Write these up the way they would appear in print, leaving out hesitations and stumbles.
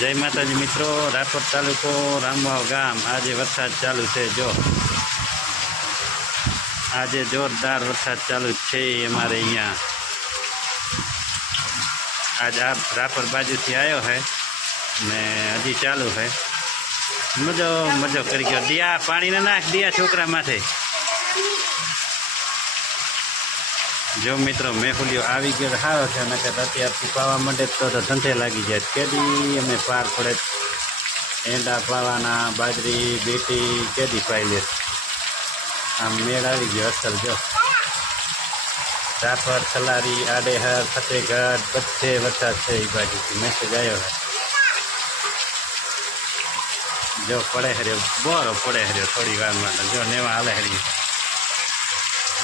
जय माताजी मित्रों, रापर तालुको रामवाव गाम आज वरसाद चालू है। जो आज जोरदार वरसाद चालू है अमारे अँ आज आप रापर बाजू थी आयो है ने हजी चालू है। मजो मजो करी गयो। दिया पानी ना नाख दिया छोकरा माथे। जो मित्रों मेहुलियो आवी गयो सारो है, नकर अत्यारथी पावा मंडे तो धंधे लागी जाए। केदी अमे पार पड़े एंडा पावाना बाजरी बेटी केदी पाई ले। आम मेड़ आवी गयो असल। जो रापर सलारी आडेहर फतेहगढ़ बधे वरसाद है। ई बाजू मैसेज आयो है। जो पड़े हरियो बोरो पड़े हरियो थोड़ी वार में। जो नेवा हाले हरियो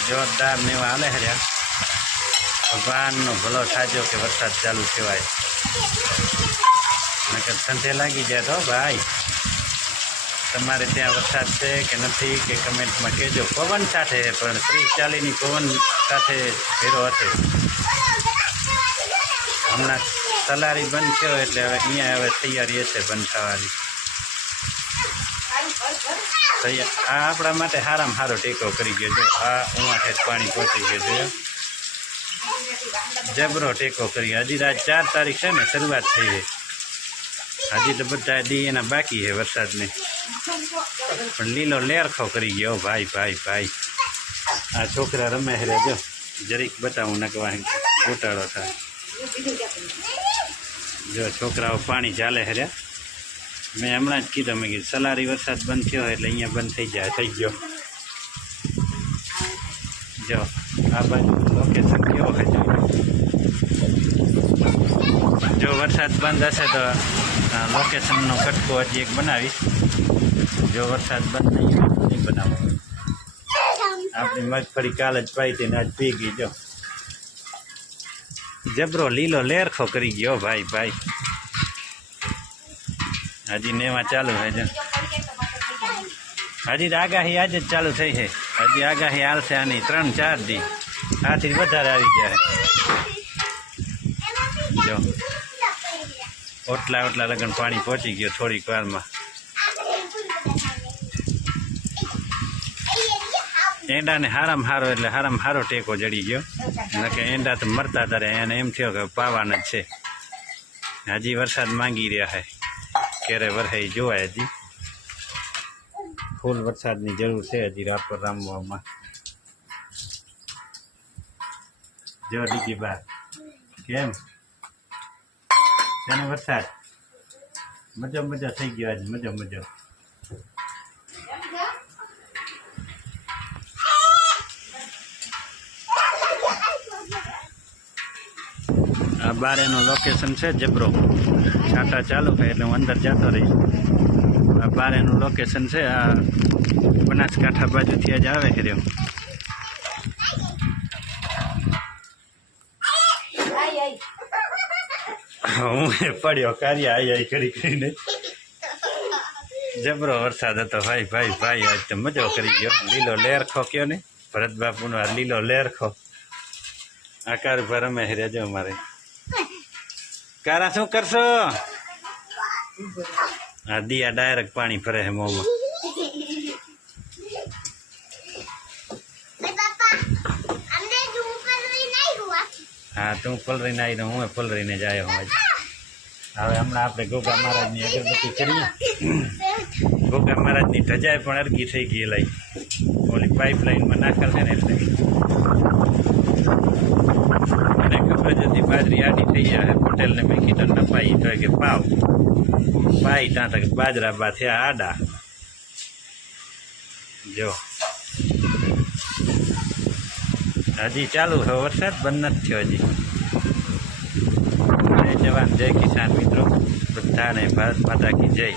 जोरदार नेवा हाले हरिया। भगवान भलो थाजो के वरसाद चालू थवाय, नकर धंधे लागी जाए। तो भाई तमारे त्या वरसाद है कि नहीं कि कमेंट में कहजो। पवन साथे है पण 30-40 पवन साथे भेरो हशे। हमणां सलारी बंद थयो एटले हवे अहींया हवे तैयारी हशे बंद थवानी। आ आपणा माटे हाराम हारो टेको करी गयो। जो आ उहाँ ठेठ पाणी पहोंची गयो छे। जबरो टेको करी। हजी आज 4 तारीख है ने शुरुआत थई है। हजी तो बधा दी एना बाकी है वरसाद ने, पण लीलो लेरखो करी गयो। भाई भाई भाई आ छोकरा रमे हरे। जो जरीक बताऊँ नकवा घोटाड़ो था। जो छोकराओ पानी चाले हरे। मैं हमणां ज कीधुं मैं सलारी वरसाद बंद थयो एटले अहींया बंद थई जाए थई गयो। जो आ बाजू लोकेशन केवो है। जो वरसाद बंद हशे तो लोकेशन नो कटको हजी एक बनावीश। जो वरसाद बंद नहीं बनावो। आपणी मगफળી काल ज पाई थी ने आज पी गई। जो जबरो लीलो लेरखो करी गयो। भाई भाई हजी नेवा चालू है। जो हजी आगाही आज ज चालू थई है। हजी आगाही हालशे आनी 3-4 दी। आथी वधारे आवी गया है। जो ओटला ओटला लगन पानी पहुंची गयो थोड़ी वार में। एंडा ने हाराम हारो एटले हाराम हारो टेको जड़ी गयो। नके एंडा तो मरता तारे एने एम थयो के पावाना ज छे। हजी वरसाद मांगी रह्या है क्यारे वरहे जोवाय। हजी फूल वरसादनी जरूर है हजी रापर रामवावमां। जो डीगी बार केम तेने वरसाद मजो मजो थई गयो। आज मजो मजो। आ बारे नो लोकेशन है जबरो। छाटा चालू है एटले हूँ अंदर जातो रही। आ बारे नो लोकेशन है। आ बनासकांठा बाजू थी आज आवे हरियो। हूँ पड़ियो कार्य आई आई करी करीने। जबरो वरसाद हतो भाई भाई भाई। आज तो मजो करी गयो। लीलो लेरखो कयो ने भरत बापू नो लीलो लेरखो आकार पर रमे हरिया। जो मारे कारा शू करशो। आ दिया डायरेक्ट पानी फरे है मों में। हाँ तू पलरी नाई तो हूँ पलरी ने जाए हूँ। आज हवे हमणां आपणे गोगा महाराजनी अगरबत्ती करीए। गोगा महाराजनी धजाए पण अरगी थई गई लाई। ओली पाइपलाइन में नाखेल है ने एटले મને ખબર જ હતી બાજરી આડી થઈ જાય। પટેલને મેં કીધું ન પાઈ તો કે પાવ પાઈ ત્યાં તક બાજરા બા થયા આડા। જો હજી ચાલુ है वरसाद बंद નથી થયો હજી। जय जवान जय किसान मित्रों बधाने भारत माता की जय।